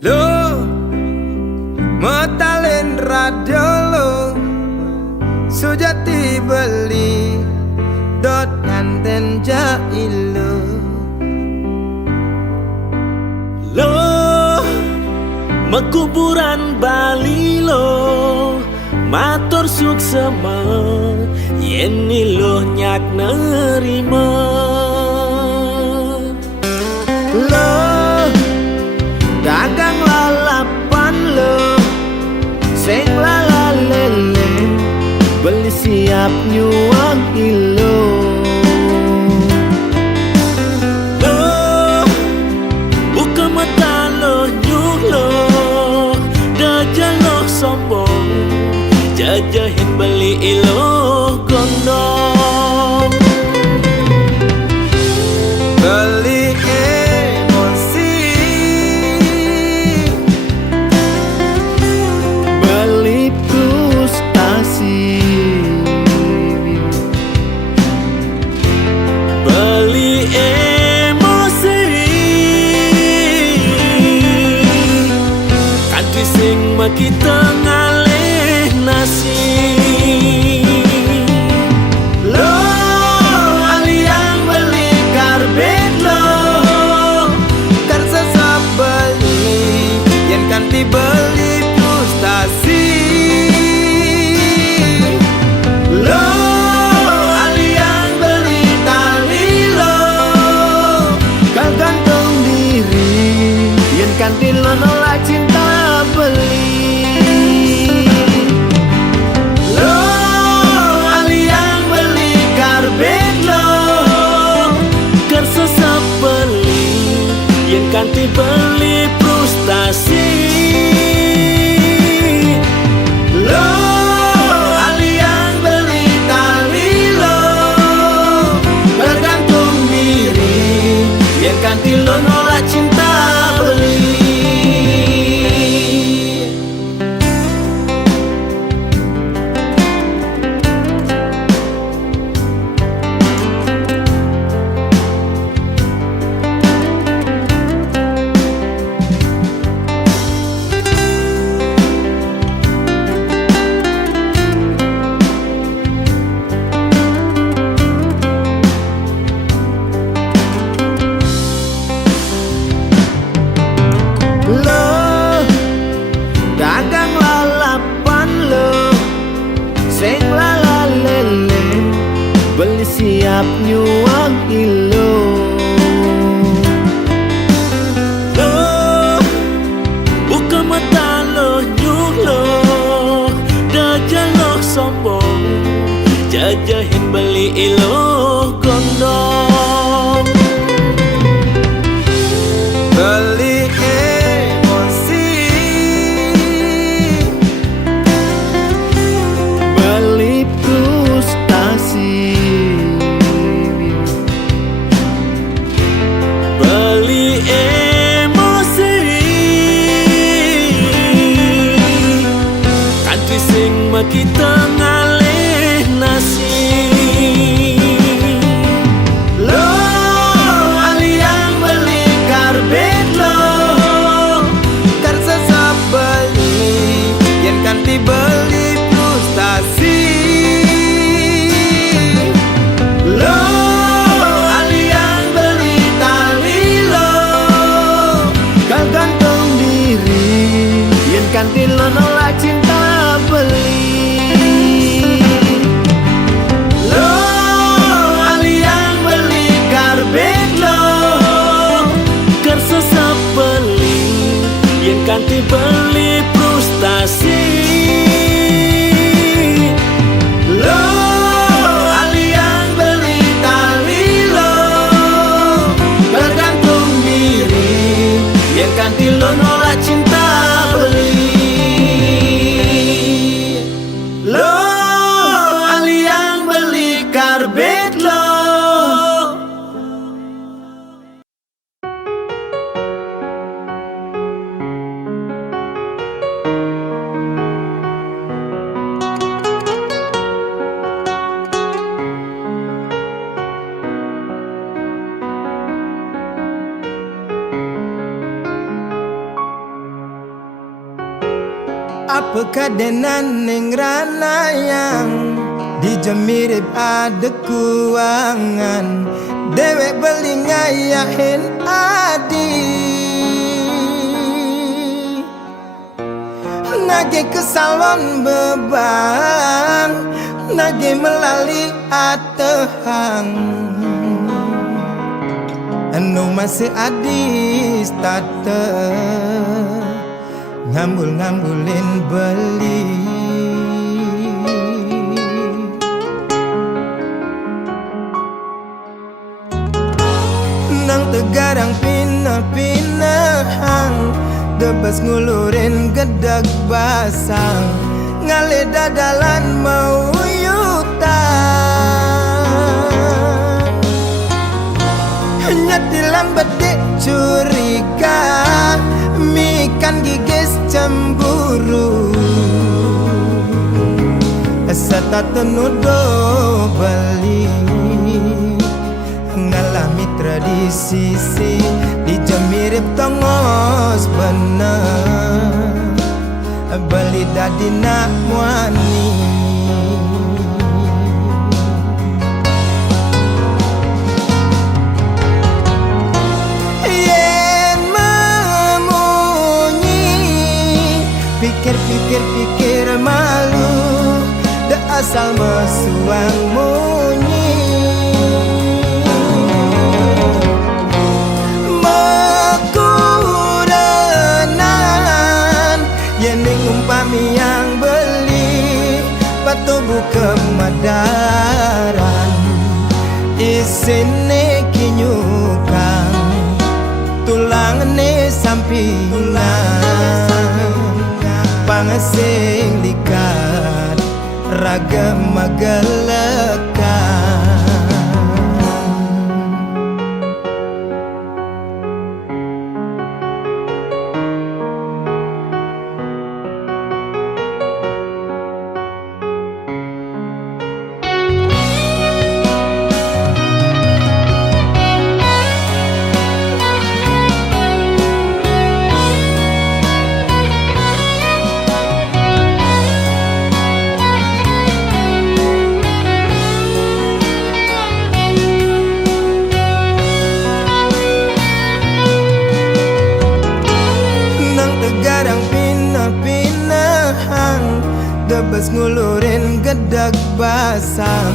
Lo metalen radio lo sujati beli dot nganten jailo lo mekuburan Bali lo matur suksema yen lo nyak nerima lo dagang lalapan lo sing lalalele beli siap nyuang ilo lo buka mata lo nyuk lo dajal lo sombong jajahin beli ilo gondong beli emosi beli frustasi beli emosi kanthi sing makita ngalih nasi lo aliang beli karbet lo karsa beli yen kanti beli frustasi lo aliang beli tali lo kal gantung diri yen kanti lo nolak cinta beli lo aliang beli karbet lo kersa sabeli yen kanthi beli frustasi lo aliang beli tali lo bergantung diri yen kanti lo nolak cinta beli lo dagang lalapan lo sing lalalele beli siap nyuang ilo lo buka mata lo nyuk lo dajal lo sombong jajahin beli ilo gondong beli emosi beli frustasi beli emosi kanthi sing makita ngalih nasi apa kadenan ning ranayang dijemirip ada kuangan dewek beli ngayahin adi nage ke salon beban nage melalui atehang anu masih adis tata ngambul-ngambulin beli nang tegarang pinah-pinahang debes ngulurin gedag basang ngale dadalan mau yutan nyetilan bedik curiga mikan gigis cemburu serta tenudo beli ngalami tradisi dijemirip tongos bener beli dadi nak muani yen memunyi pikir malu da asal mesuang munyi umpami yang beli patubuh kemadaran isine kinyukang tulang ne sampingan pangesing likat ragam magelekan debes ngulurin gedag basang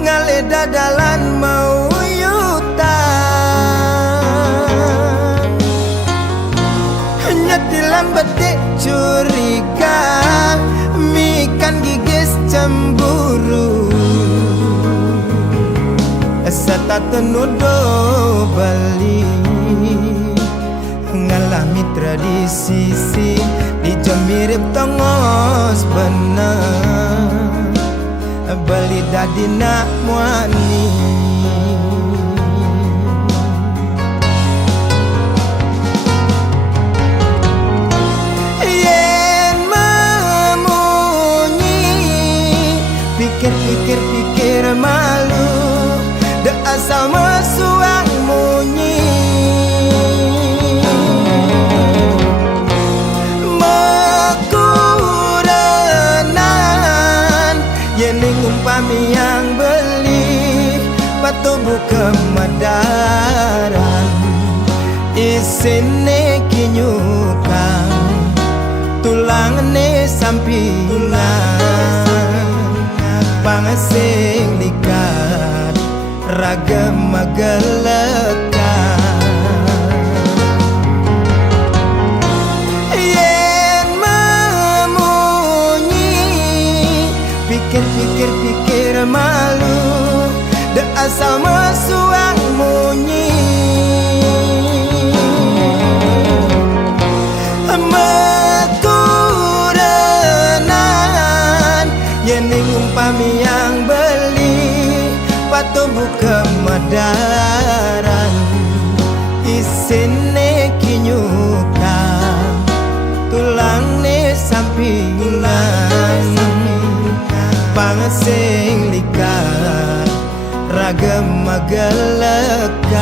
ngale dadalan mau yutan nyetilan bedik curiga mikan gigis cemburu serta tenudo beli ngalami tradisi dijemirip tongos bener beli dadi nak muani yen memunyi pikir malu da asal mesuang munyi umpami yang beli patubuh kemadaran isine kinyukang tulang ne sampingan pangesing likat ragam magelekan pikir malu da asal mesuang munyi mekurenan yen umpami yang beli patubuh kemadaran isine kinyukang tulang ne sampingan pangesing likat ragam magelekan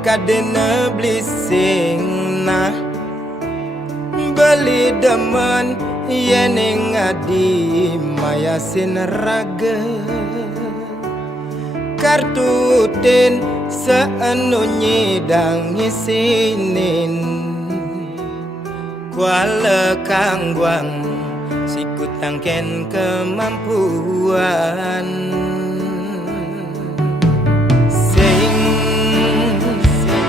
kadena blising nah beli demen yening adi maya sinaraga kartu den seenu nyidang ngisinin kuala kangguang sikut tangken kemampuan sing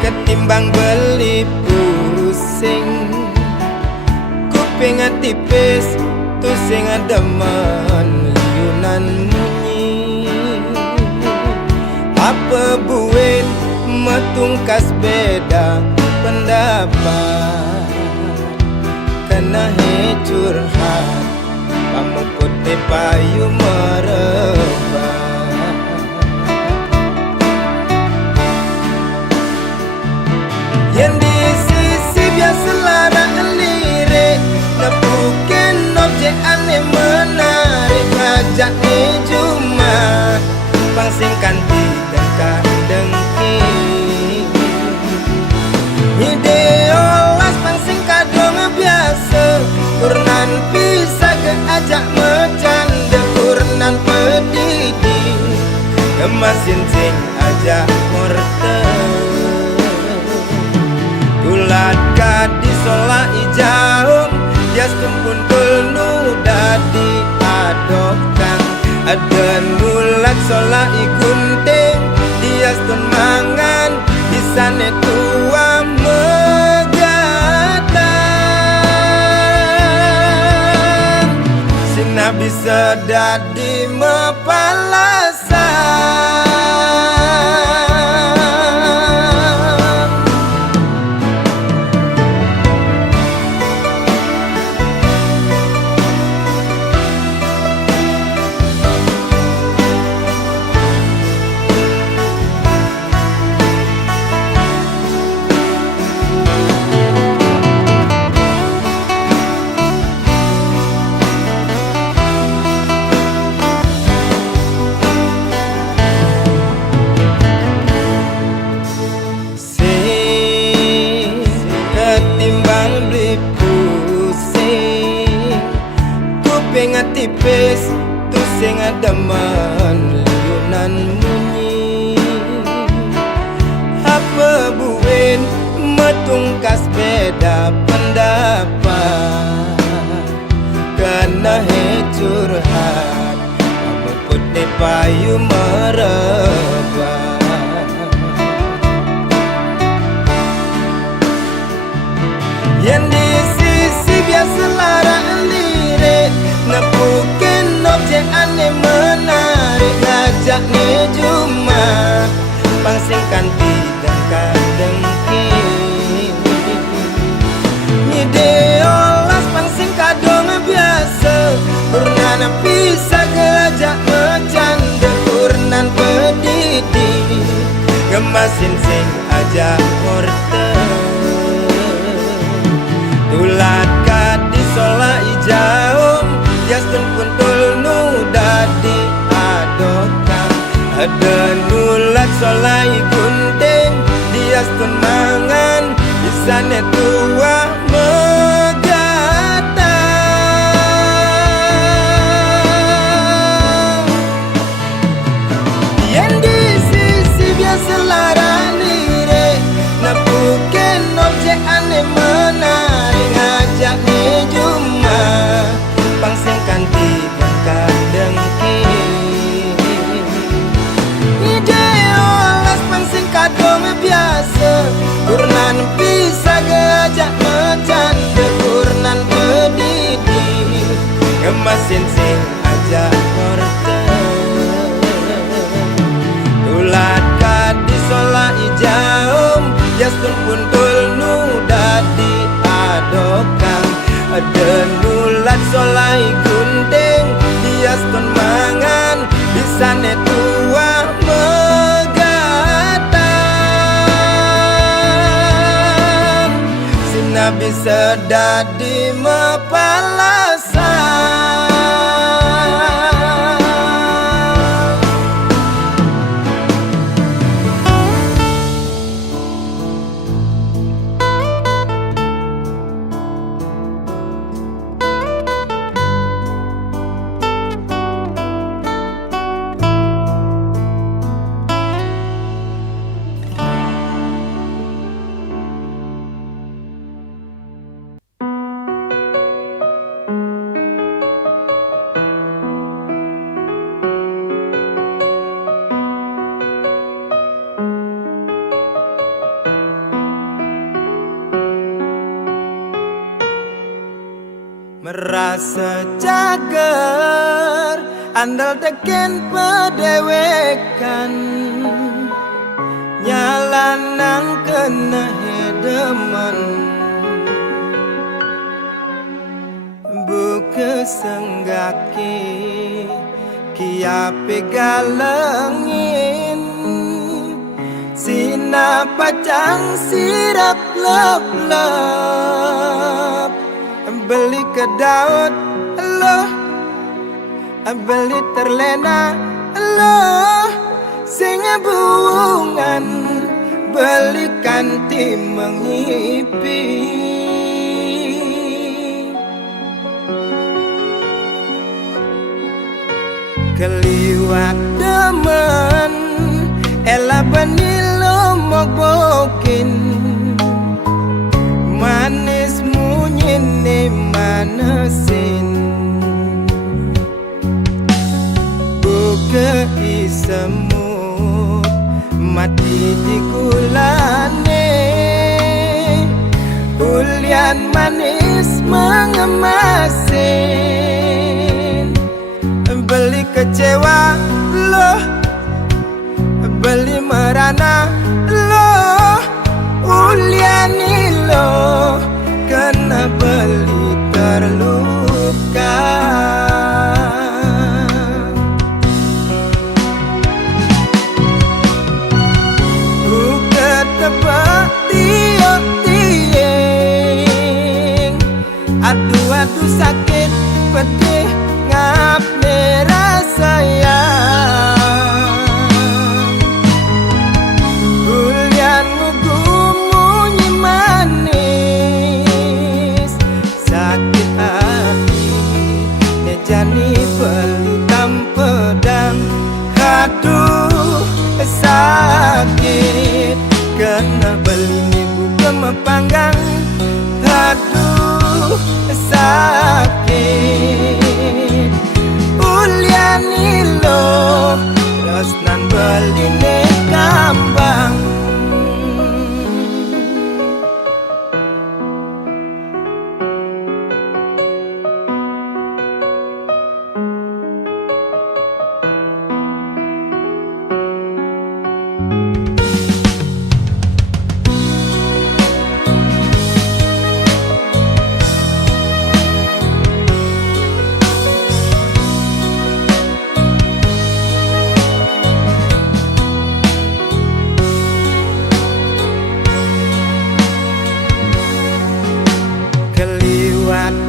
ketimbang beli pusing kuping tipis tu sing demen liunan munyi apa buin metungkas beda pendapat kena curhat pamukut te payu merebak yang di sisi biasa larang lirik nepukin objek aneh menarik ngajak cuma pangsingkan tidak kadengki ideolas pangsing kadong biasa kurnan bisa keajak mecanda kurnan pedidi kemasin sing ajak morte tulat kadi sola ijaum jas tumpun kulnu dadi adokan ada nulat sola igunting dias tun mangan disane tua megatan sina bisa dadi mepalasan tipis tu sing demen liunan munyi apa buin metungkas beda pendapat kena curhat pamukut te payu merebak yang di sisi biasa larang lirik nepukin objek aneh menarik ngajak cuma pangsingkan tidak kadengki ideolas pangsing kadong biasa kurnan bisa keajak mecanda kurnan pedidi gemasin sing ajak morte tulat kadi sola ijaum Yastun kuntul nu dadi adokan ada nulat solai gunting diastun mangan disane tua megatan yang di sisi biasa larang lirik nepukin objek aneh menarik ngajak cuma pangsingkan tidak kadengki ideolas pangsing kadong biasa kurnan bisa keajak mecanda kurnan pedidi kemasin sing ajak morte tulat kadi sola ijaum yastun puntul nu dadi adokan ada nulat solai gunting diastun mangan bisane tua megatan sina bisa dadi mepalasan Rasa cager andal teken pedewekan nyalanan kena hedeman buka senggaki kia pegalengin sina pacang sirap lep-lep beli ke Daud lo beli terlena lo singa bungan beli kanti mengipi keliwat demen ela benilo mogbokin manis munyini manesin buka isemut mati di gulane ulian manis mengemasin beli kecewa loh beli merana loh uliani loh kena beli terluka uket tebak tiok-tieng aduh sakit pedih ngap merah sayang bulian mugumunyi manis sakit hati nejani pelitam pedang aduh sakit kena beli ibu kemepanggang aduh sakit uliani lo terus nan beli kambang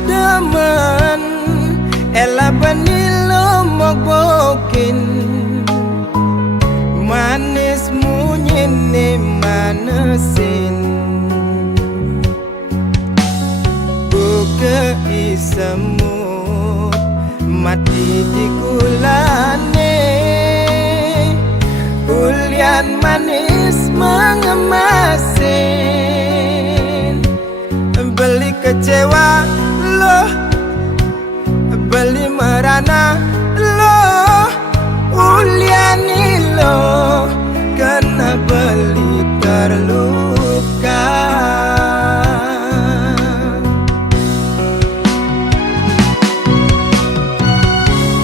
demen ela benilo mogbokin manis munyini manesin buka isemut mati di gulane ulian manis mengemasin beli kecewa loh beli merana loh uliani loh kena beli terluka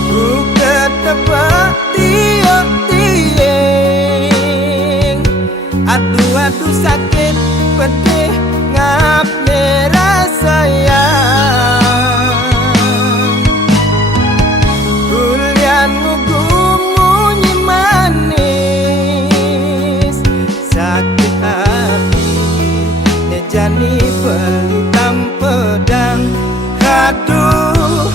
buka tebak tiok-tieng aduh sakit pedih ngap merah sayang bulian mugumunyi manis sakit hati nejani pelitam pedang aduh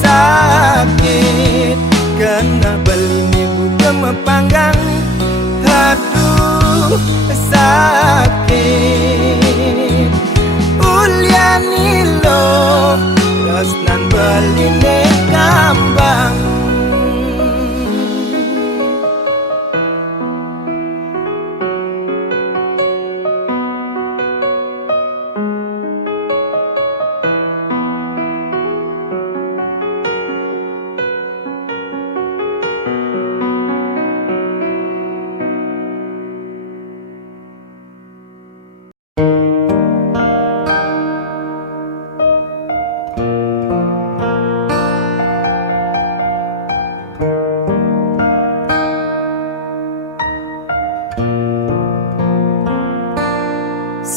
sakit kena beli ibu kemepanggang aduh sakit uliani lo terus nan beli kambang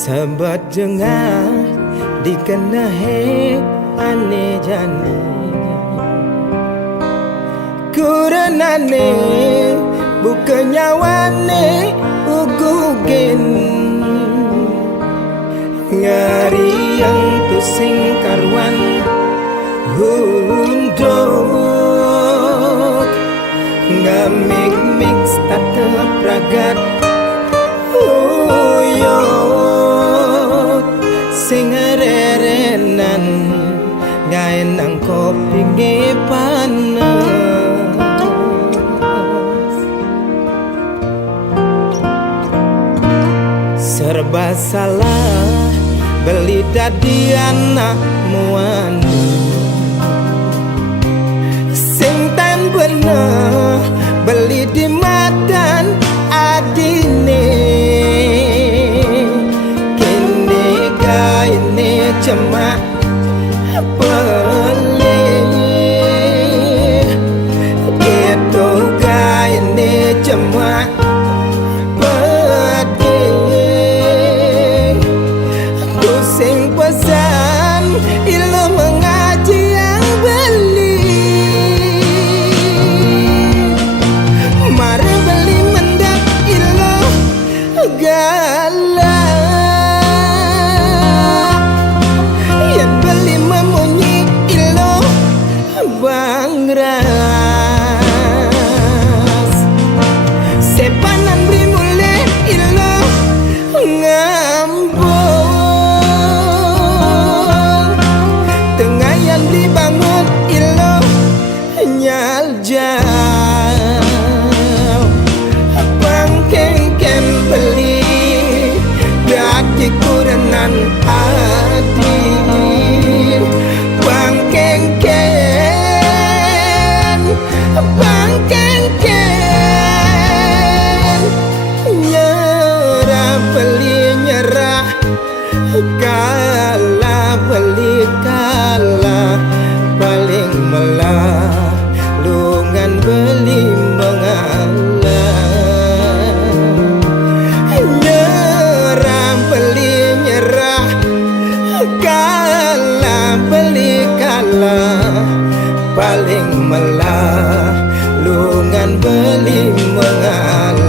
Sebab jengah dikenahi ane jani Kurenane bukan nyawane ugugen Ngari yang tu sing karwan hundok Ngamik-mik tata pragat uyot Sing rerenan ngain ang kopi panas Serba salah beli dadi anak muani Sing tan bener beli di madan adine Kini gaine cema beli Itu gaine cema sing pesan ilmu mengaji yang beli mari beli mendak ilmu galak yang beli memunyi ilmu bangras sepanan beli mulai ilmu ngambung dibangun ilo nyaljau Pangkengken beli dati kurenan adil Pangkengken nyerah beli nyerah kalah beli kalah paling melah lungan beli mengalah nyerah beli nyerah kalah beli kalah paling melah lungan beli mengalah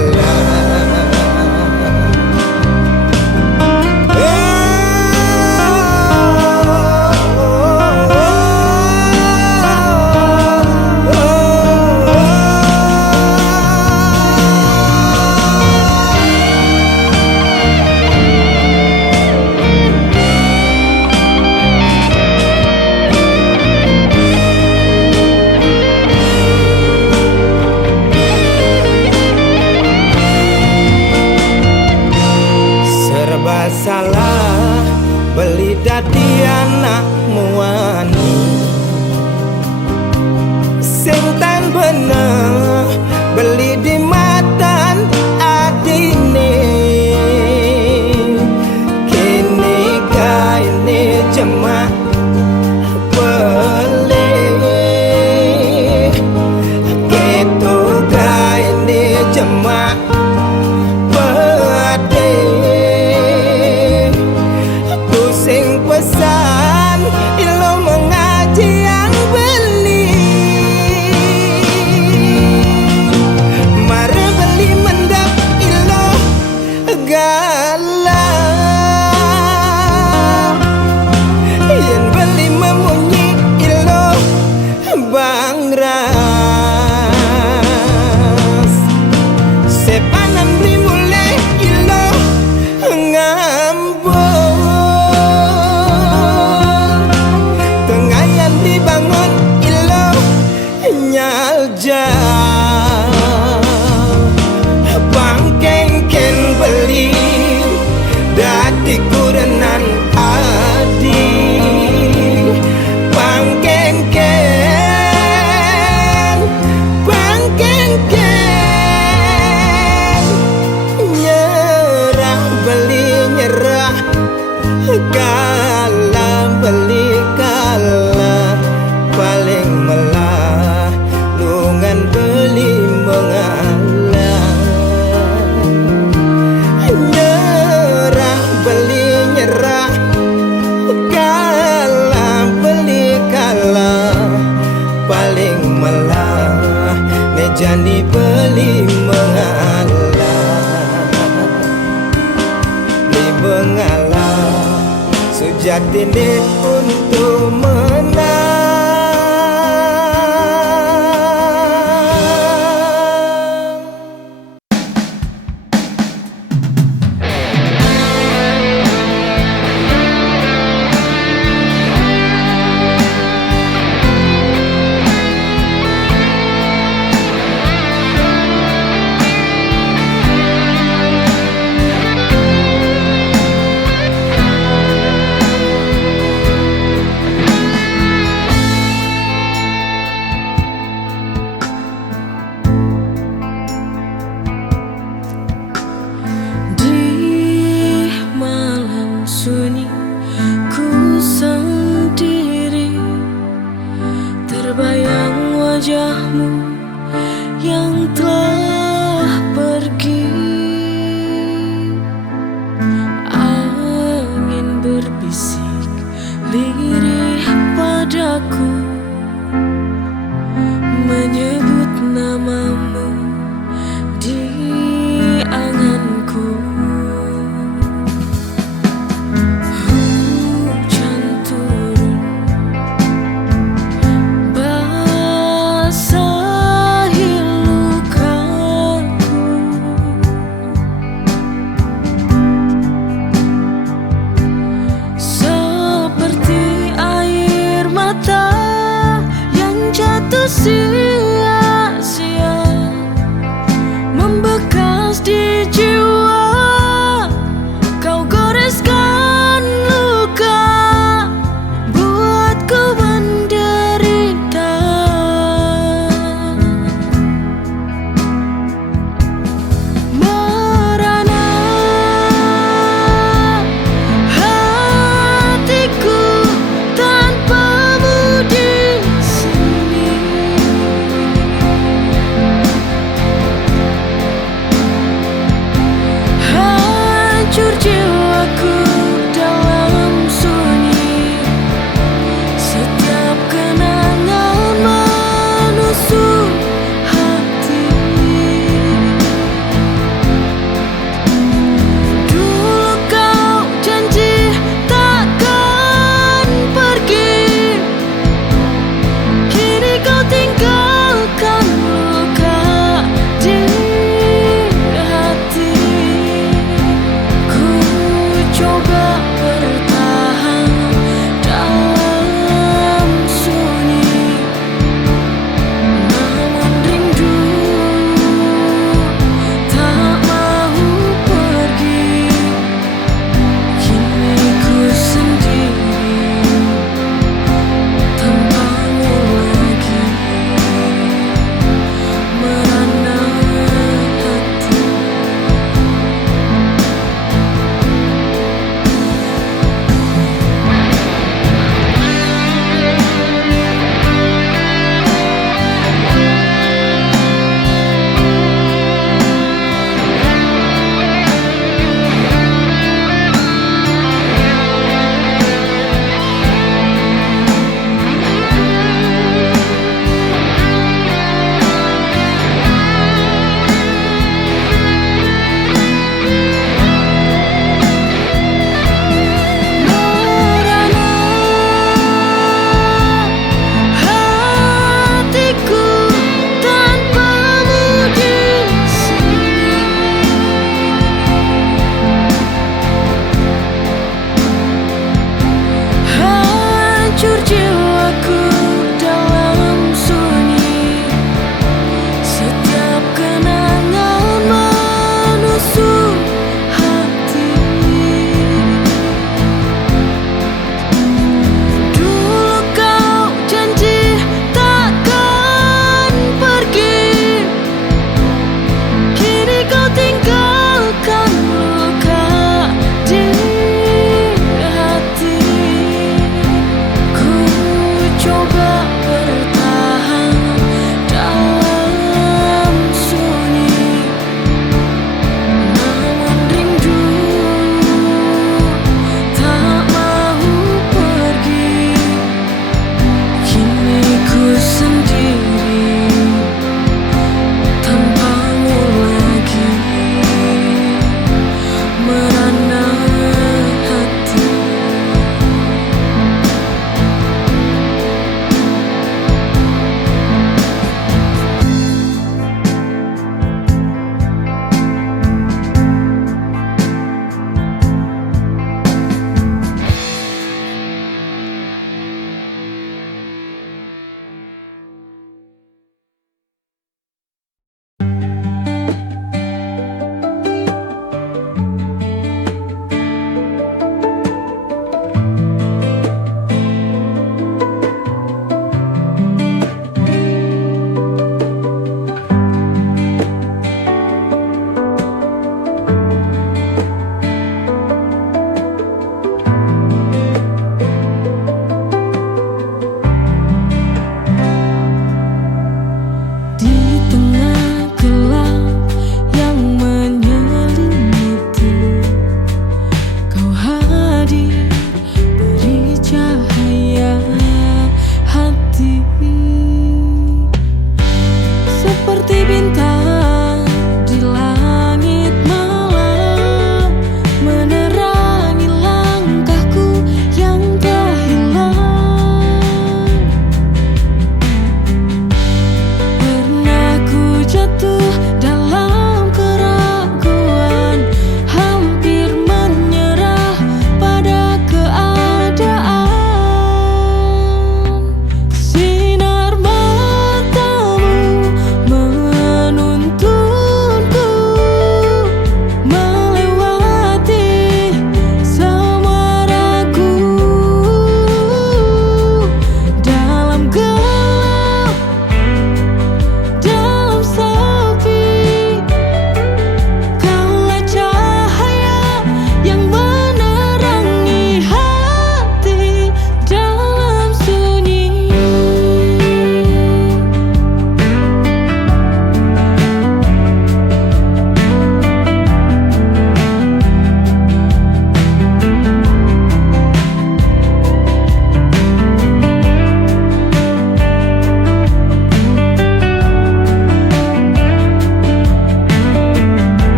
salah beli dadi anak muani sing tan bener beli di matan adine kini gaine cema beli gitu gaine cema pesan ilmu mengaji yang beli mari beli mendak ilmu galak yang beli memunyi ilmu bangras sepanan beli mulai ilmu ngambung dibangun ilo nyaljau Pangkengken beli dati kurenan adil Pangkengken nyerah beli nyerah kalah beli kalah paling melah lungan beli jani beli mengalah, beli mengalah sujati ini untuk menang. Sunyi ku sendiri, terbayang wajahmu yang telah pergi. Angin berbisik lirih padaku, menyebut namamu di anganku. Basahi luka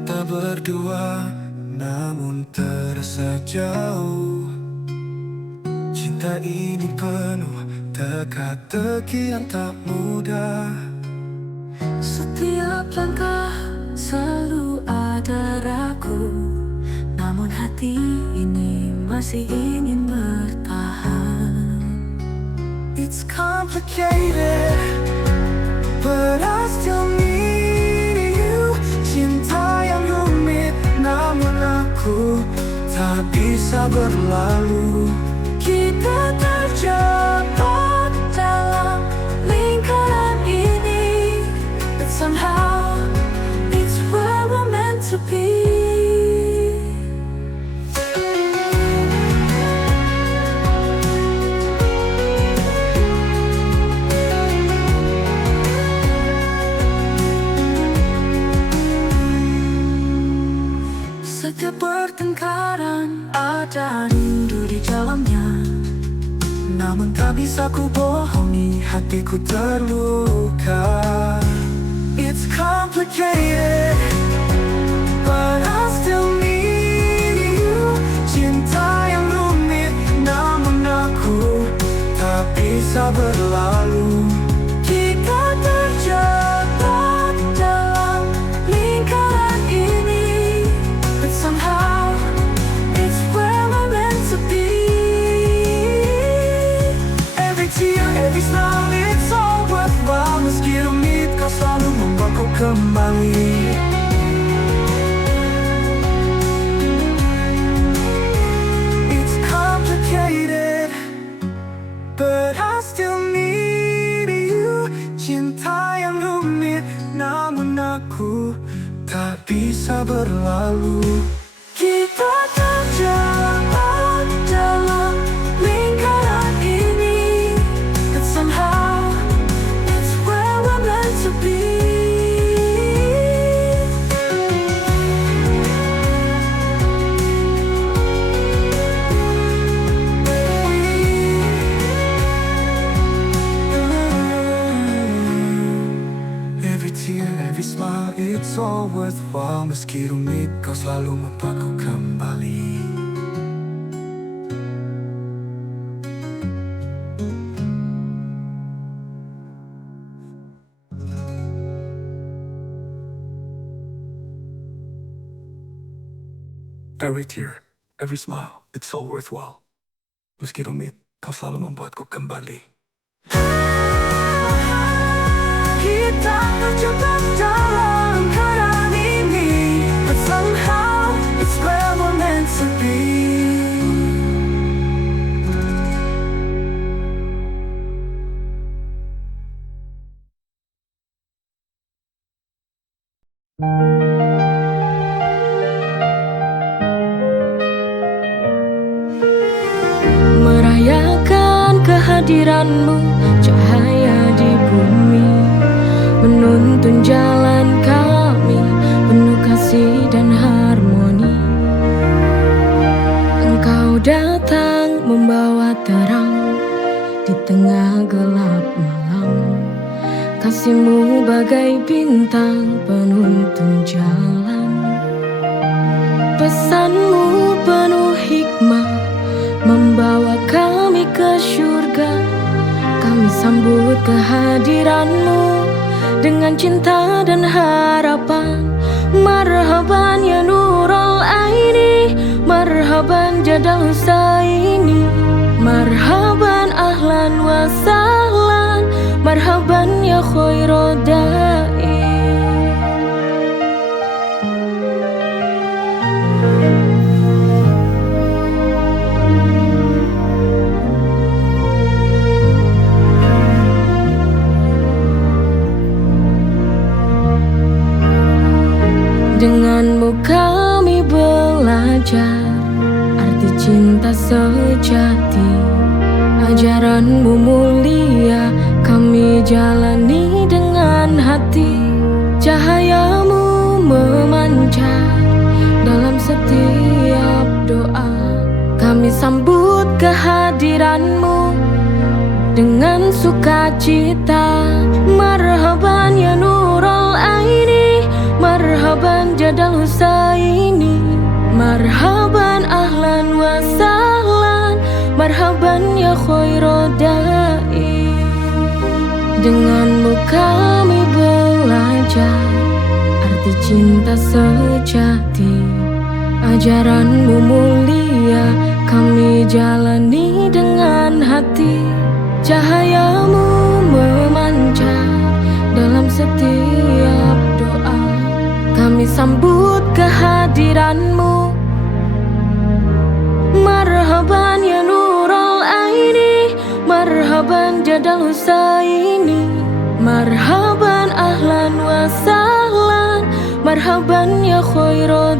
kita berdua, namun terasa jauh. Cinta ini penuh teka-teki yang tak mudah. Setiap langkah selalu ada ragu, namun hati ini masih ingin bertahan. It's complicated, but I still need you. Cinta yang rumit, namun aku tak bisa berlalu. Kita terjebak dalam lingkaran ini, but somehow it's where we're meant to be. Setiap pertengkaran ada rindu di dalamnya, namun tak bisa ku bohongi, hatiku terluka. It's complicated, but I still need you. Cinta yang rumit, namun aku tak bisa berlalu. Kita terjebak dalam lingkaran ini, but somehow it's where we're meant to be. Every tear, every smile, it's all worthwhile. Meski rumit, kau selalu membawaku kembali. It's complicated, but I still need you. Cinta yang rumit, namun aku tak bisa berlalu. Kita terjebak dalam lingkaran ini, but somehow it's where we're meant to be. Every tear, every smile, it's all worthwhile. Meski rumit, kau selalu membawaku kembali. Every tear, every smile, it's all worthwhile. Meski rumit, kau selalu membuatku kembali. Kita terjebak dalam lingkaran ini, but somehow it's where we're meant to be. Merayakan kehadiranmu, cahaya di bumi, menuntun jalan kami, penuh kasih dan harmoni. Engkau datang membawa terang di tengah gelap malam. Kasih-Mu bagai bintang penuntun jalan. Pesan-Mu penuh hikmah, membawa kami ke syurga. Kami sambut kehadiran-Mu dengan cinta dan harapan. Marhaban ya Nurul Aini, marhaban Jadal Husaini, marhaban ahlan wa sahlan, marhaban ya khairul da'i. Denganmu kami belajar arti cinta sejati. Ajaran-Mu mulia kami jalani dengan hati. Cahaya-Mu memancar dalam setiap doa. Kami sambut kehadiran-Mu dengan sukacita. Marhaban ya Nurul Aini, marhaban jadal Husaini. Marhaban ahlan wa sahlan, marhaban ya khairodai. Denganmu kami belajar arti cinta sejati. Ajaranmu mulia kami jalani dengan hati. Cahayamu memancar dalam setiap doa. Kami sambut kehadiranmu. Marhaban ya Nurul Aini, marhaban jadal Husaini. Marhaban ahlan wa sahlan, marhaban ya khairodai.